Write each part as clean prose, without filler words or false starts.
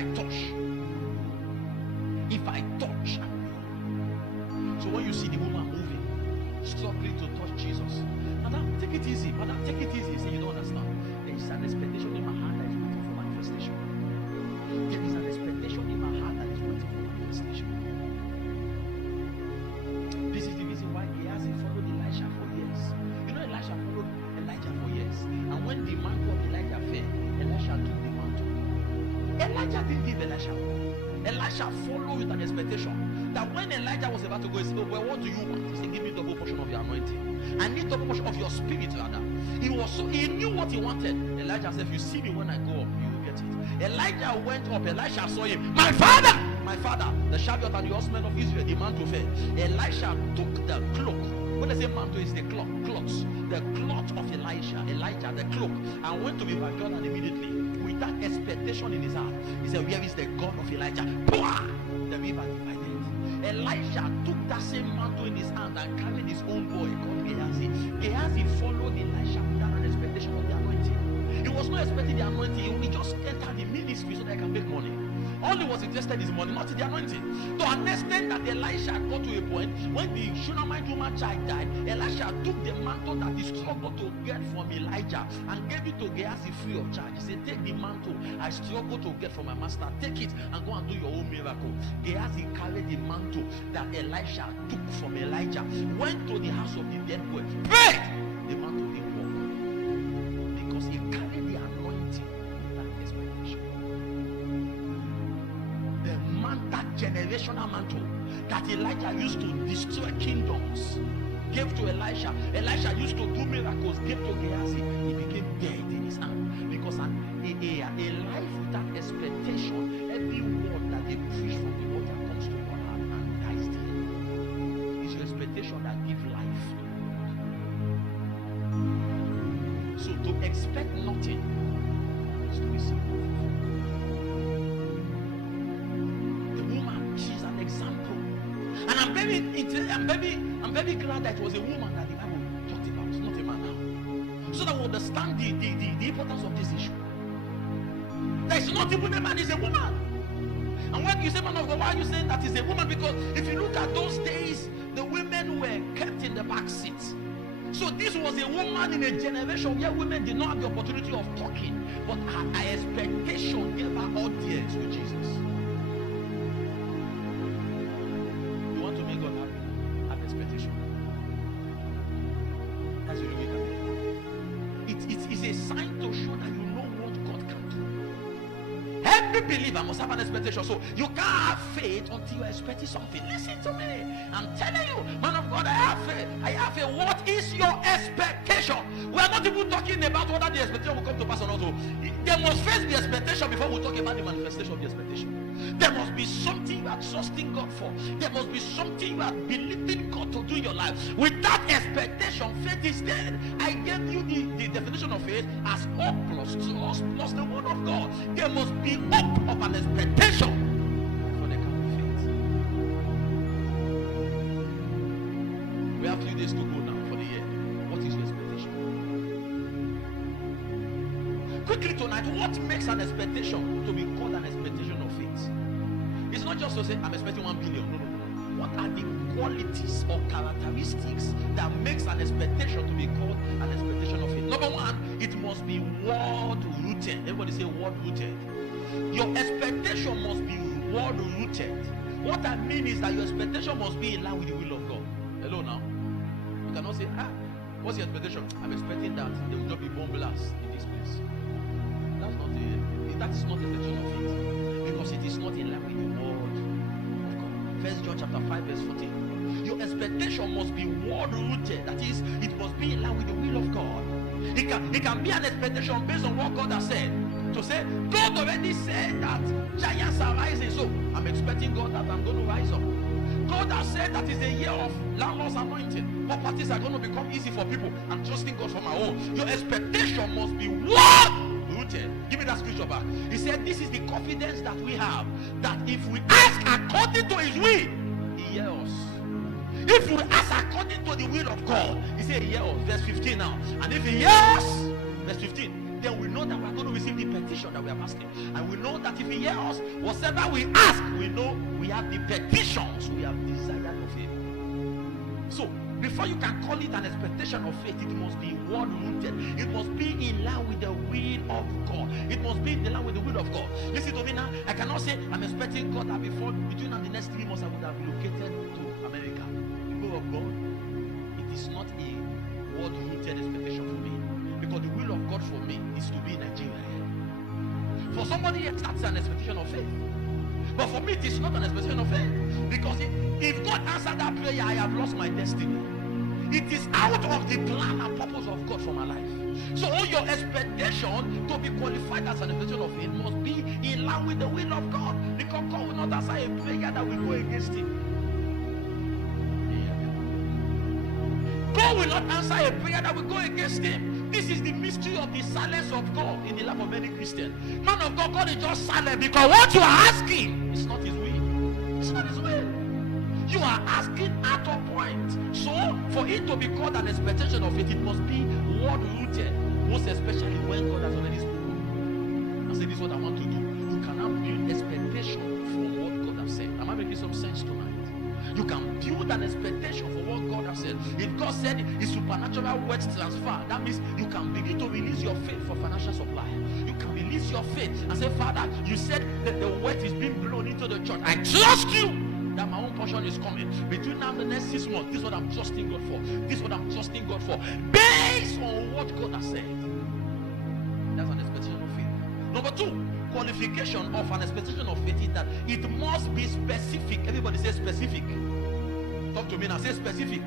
I touch. If I touch. So when you see the woman moving, struggling to touch Jesus, madam, take it easy. Madam, take it easy. Say, you don't understand. There is an expectation in my heart that is waiting for manifestation. There is an expectation in my heart that is waiting for manifestation. This is the reason why Gehazi followed Elisha for years. You know, Elisha followed Elijah for years. And when the mantle of Elijah fell, Elisha took the mantle. Elijah didn't give Elisha. Elisha followed with an expectation that when Elijah was about to go, he said, well, what do you want? He said, give me double portion of your anointing. I need double portion of your spirit, rather. He knew what he wanted. Elijah said, if you see me when I go up, you will get it. Elijah went up. Elisha saw him. My father, the chariot and the horsemen of Israel, the mantle fell. Elisha took the cloak. When they say mantle, is the cloth. The cloth of Elijah, the cloak, and went to the river Jordan immediately. With that expectation in his heart, he said, where is the God of Elijah? The river divided. Elisha took that same mantle in his hand and carried his own boy called Gehazi. Gehazi followed Elisha without an expectation of the anointing. He was not expecting the anointing. He just entered the ministry so that he can make money. All he was interested in is money, not in the anointing. To understand that Elisha got to a point when the Shunammite woman child died, Elisha took the mantle that he struggled to get from Elijah and gave it to Gehazi free of charge. He said, take the mantle I struggled to get from my master, take it and go and do your own miracle. Gehazi carried the mantle that Elisha took from Elijah, went to the house of the dead boy, prayed. The mantle didn't work because he carried the anointing without expectation. That generational mantle that Elijah used to destroy kingdoms gave to Elisha. Elisha used to do miracles, gave to Gehazi. He became dead in his hand because a life without expectation, every word that they preach from the water comes to your heart and dies there. It's your expectation that gives life. So to expect nothing is to receive. She's an example, and I'm very glad that it was a woman that the Bible talked about, not a man now, so that we understand the importance of this issue. That it's not even a man, it's a woman. And when you say man of God, why are you saying that it's a woman? Because if you look at those days, the women were kept in the back seat. So this was a woman in a generation where women did not have the opportunity of talking, but her expectation gave her audience with Jesus. Believer must have an expectation. So you can't have faith until you're expecting something. Listen to me. I'm telling you, man of God, I have faith. I have faith. What is your expectation? We are not even talking about whether the expectation will come to pass or not. There must first be expectation before we talk about the manifestation of the expectation. There must be something you are trusting God for. There must be something you are believing God to do in your life. With that expectation, faith is dead. I gave you the definition of faith as hope plus trust plus the word of God. There must be hope of an expectation for the kind of faith. We have 3 days to go now for the year. What is your expectation? Quickly tonight, what makes an expectation to be called an expectation of faith? It's not just to say, I'm expecting 1 billion. No. What are the qualities or characteristics that makes an expectation to be called an expectation of faith? Number 1, it must be word rooted. Everybody say word rooted. Your expectation must be word rooted. What I mean is that your expectation must be in line with the will of God. Hello now. You cannot say, what's your expectation? I'm expecting that there will not be bomb blast in this place. That is not the expectation of faith, because it is not in line with the word of God. 1 John chapter 5 verse 14. Your expectation must be word rooted. That is, it must be in line with the will of God. It can be an expectation based on what God has said. To say, God already said that giants are rising, so I'm expecting God that I'm going to rise up. God has said that it's a year of landlord's anointing. Properties are going to become easy for people. I'm trusting God for my own. Your expectation must be word rooted. Give me that scripture back. He said, this is the confidence that we have, that if we ask according to his will, he hears us. If we ask according to the will of God, he said he hears us. Verse 15 now. And if he hears us, verse 15, then we know that we're going to to receive the petition that we are asking. And we know that if He hears us, whatever we ask, we know we have the petitions we have desired of Him. So, before you can call it an expectation of faith, it must be word rooted. It must be in line with the will of God. It must be in line with the will of God. Listen to me now. I cannot say I'm expecting God that between now the next 3 months I would have relocated to America. The will of God, it is not a word rooted expectation for me. Because the will of God for me is to be in Nigeria. For somebody else, that's an expectation of faith. But for me, it is not an expectation of faith. Because if God answered that prayer, I have lost my destiny. It is out of the plan and purpose of God for my life. So all your expectation to be qualified as an expectation of faith must be in line with the will of God. Because God will not answer a prayer that will go against Him. God will not answer a prayer that will go against Him. This is the mystery of the silence of God in the life of many Christians. Man of God, God is just silent because what you are asking is not His will. It's not His will. You are asking out of point. So, for it to be called an expectation of it, it must be word rooted. Most especially when God has already spoken. I say, this is what I want to do. You cannot build expectation from what God has said. Am I making some sense tonight? You can build an expectation for what God has said. If God said it's supernatural wealth transfer, that means you can begin to release your faith for financial supply. You can release your faith and say, Father, you said that the wealth is being blown into the church. I trust you that my own portion is coming. Between now and the next 6 months, this is what I'm trusting God for. This is what I'm trusting God for. Based on what God has said. That's an expectation of faith. Number 2, qualification of an expectation of faith is that it must be specific. Everybody say specific. Talk to me now. Say specific.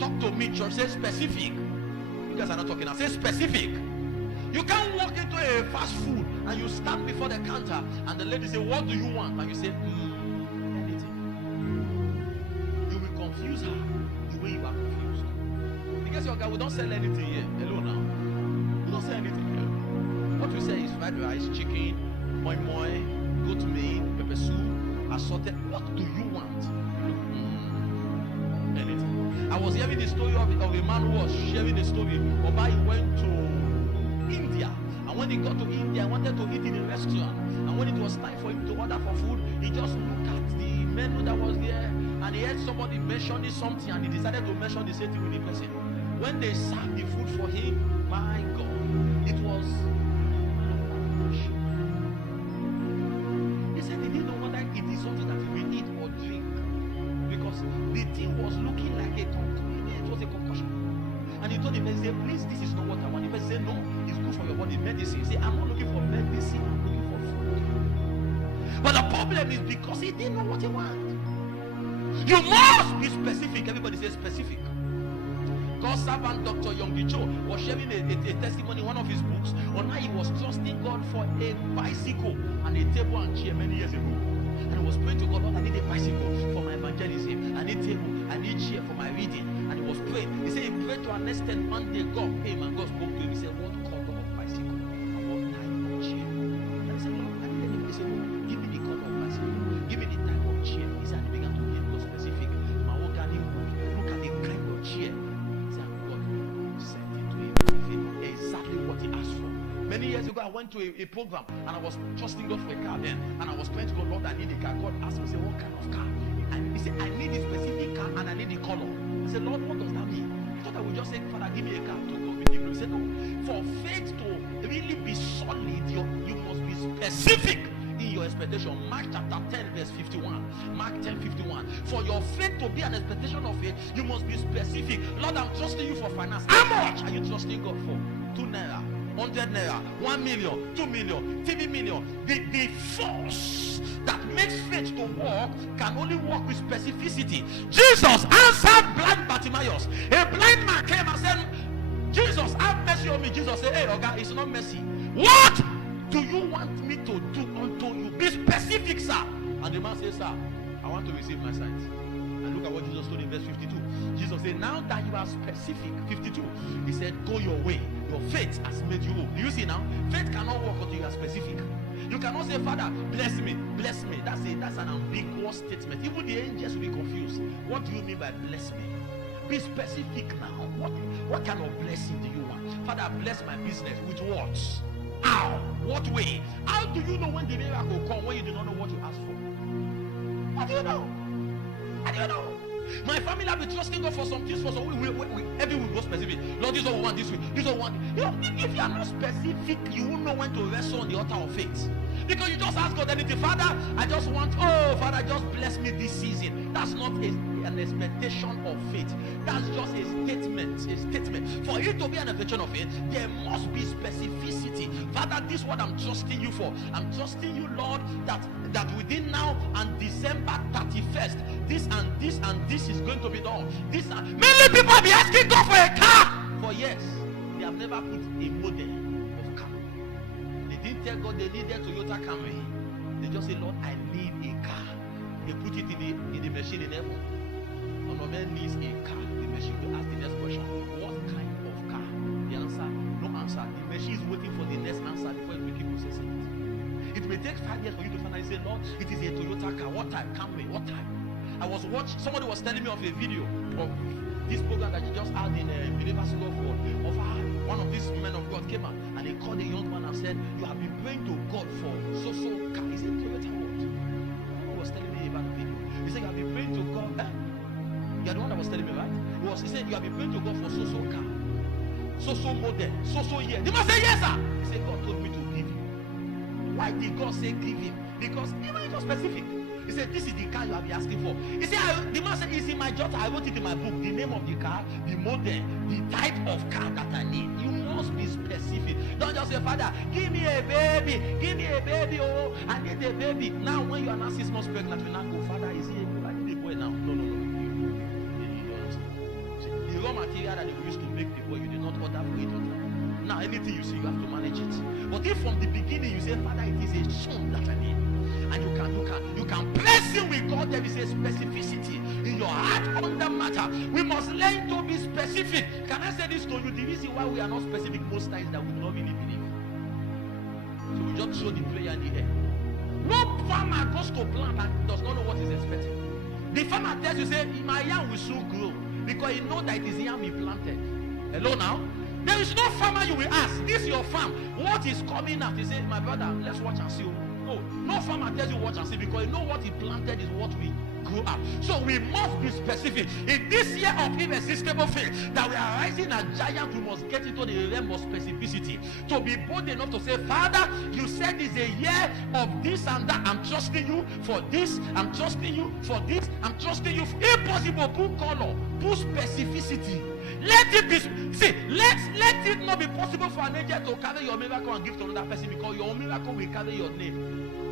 Talk to me, church. Say specific. You guys are not talking now. Say specific. You can't walk into a fast food and you stand before the counter and the lady say, what do you want? And you say, anything. You will confuse her the way you are confused. Because your guy, we don't sell anything here. Hello now. We don't sell anything here. What we say is fried rice, chicken, moi moi, goat meat, pepper soup, assorted. What do you want? Anything. I was hearing the story of a man who was sharing the story of how he went to India. And when he got to India, he wanted to eat in a restaurant. And when it was time for him to order for food, he just looked at the menu that was there and he heard somebody mentioning something and he decided to mention the same thing with the person. When they served the food for him, my God, it was... He said he didn't know whether it is something that he will eat or drink because the thing was looking like a concussion. It was a concussion. And he told the person, please, this is not what I want. The person said, no, it's good for your body, medicine. He said, I'm not looking for medicine, I'm looking for food. But the problem is because he didn't know what he wanted. You must be specific. Everybody says specific. God's servant Dr. Yonggi Cho was sharing a testimony in one of his books on how he was trusting God for a bicycle and a table and chair many years ago. And he was praying to God, Lord, I need a bicycle for my evangelism. I need table, I need chair for my reading. And he was praying. He said he prayed to an extent one day God came and God spoke to him. He said, what color of bicycle and what type of chair? And he said, Lord, I need anything. He said, no, give me the color of bicycle. Give me the type of chair. He said, and he began to give God specific. Mahogany wood. Look at the kind of chair. Exactly what he asked for. Many years ago, I went to a program and I was trusting God for a car then, and I was praying to God, Lord, I need a car. God asked me, say, what kind of car? And he said, I need a specific car and I need a color. I said, Lord, what does that mean? I thought I would just say, Father, give me a car to go with you. He said, no. For faith to really be solid, you must be specific in your expectation. Mark chapter 10 verse 51. Mark 10:51. For your faith to be an expectation of faith, you must be specific. Lord, I'm trusting you for finance. How much are you trusting God for? 2 naira, 100 naira, 1 million, 2 million, 3 million. The force that makes faith to work can only work with specificity. Jesus answered blind Bartimaeus. A blind man came and said, Jesus, have mercy on me. Jesus said, hey, Oga, it's not mercy. What do you want me to do unto you? Be specific, sir. And the man says, sir, I want to receive my sight. And look at what Jesus told in verse 52. Jesus said, now that you are specific, 52, he said, go your way. Your faith has made you whole. Do you see now? Faith cannot work until you are specific. You cannot say, Father, bless me, bless me. That's an ambiguous statement. Even the angels will be confused. What do you mean by bless me? Be specific now. What kind of blessing do you want? Father, bless my business with what? How? what way? How do you know when the miracle will come when you do not know what you asked for? How do you know? How do you know? My family have been trusting God for some things for some every week go specific. Lord, this is what we want this week. This is what we want. You know, if you are not specific, you won't know when to wrestle on the altar of faith. Because you just ask God anything. Father, I just want, Father, just bless me this season. That's not an expectation of faith. That's just a statement. A statement. For it to be an expectation of faith, there must be specificity. Father, this is what I'm trusting you for. I'm trusting you, Lord, that within now and December 31st, this and this and this is going to be done. Many people have been asking God for a car for years. They have never put a model of car. They didn't tell God they needed Toyota Camry. They just say, Lord, I need a car. They put it in the machine in heaven. Onome needs a car. The machine will ask the next question. What kind of car? The answer, no answer. The machine is waiting for the next answer before it will keep processing it. It may take 5 years for you to finally say, Lord, it is a Toyota car. What type? Camry. What type? I was watching, somebody was telling me of a video of this program that you just had in Believers Love World of how one of these men of God came out and he called a young man and said, you have been praying to God for so car. Is it Toyota what? He was telling me about the video. He said, you have been praying to God. You're the one that was telling me, right? He said, you have been praying to God for so car, so model, so year. The man said, yes, sir. He said, God told me to give you. Why did God say give him? Because even it was specific. He said, this is the car you have been asking for. He said, the man said, it's in my jotter. I wrote it in my book. The name of the car, the model, the type of car that I need. You must be specific. Don't just say, Father, give me a baby. Give me a baby. Oh, I need a baby. Now, when you are now 6 months pregnant, you now go, Father, is he a boy? I need a boy now. No. You don't understand. The raw material that they used to make the boy, you did not order for it. Now, anything you see, you have to manage it. But if from the beginning you say, Father, it is a son that I need, and you can press him with God, there is a specificity in your heart on the matter. We must learn to be specific. Can I say this to you? The reason why we are not specific most times is that we do not really believe. So we just throw the prayer in the air. No farmer goes to plant and does not know what he's expecting. The farmer tells you, say, my yam will soon grow, because he knows that it is yam he planted. Hello now? There is no farmer you will ask, this is your farm, what is coming out? He says, my brother, let's watch and see. No farmer tells you watch and see, because you know what he planted is what we grew up. So we must be specific. In this year of irresistible faith, that we are rising as giants, we must get into the realm of specificity. To be bold enough to say, Father, you said it's a year of this and that. I'm trusting you for this. I'm trusting you for this. I'm trusting you for impossible. Put color, put specificity. Let it be, let it not be possible for an angel to carry your miracle and give to another person, because your miracle will carry your name.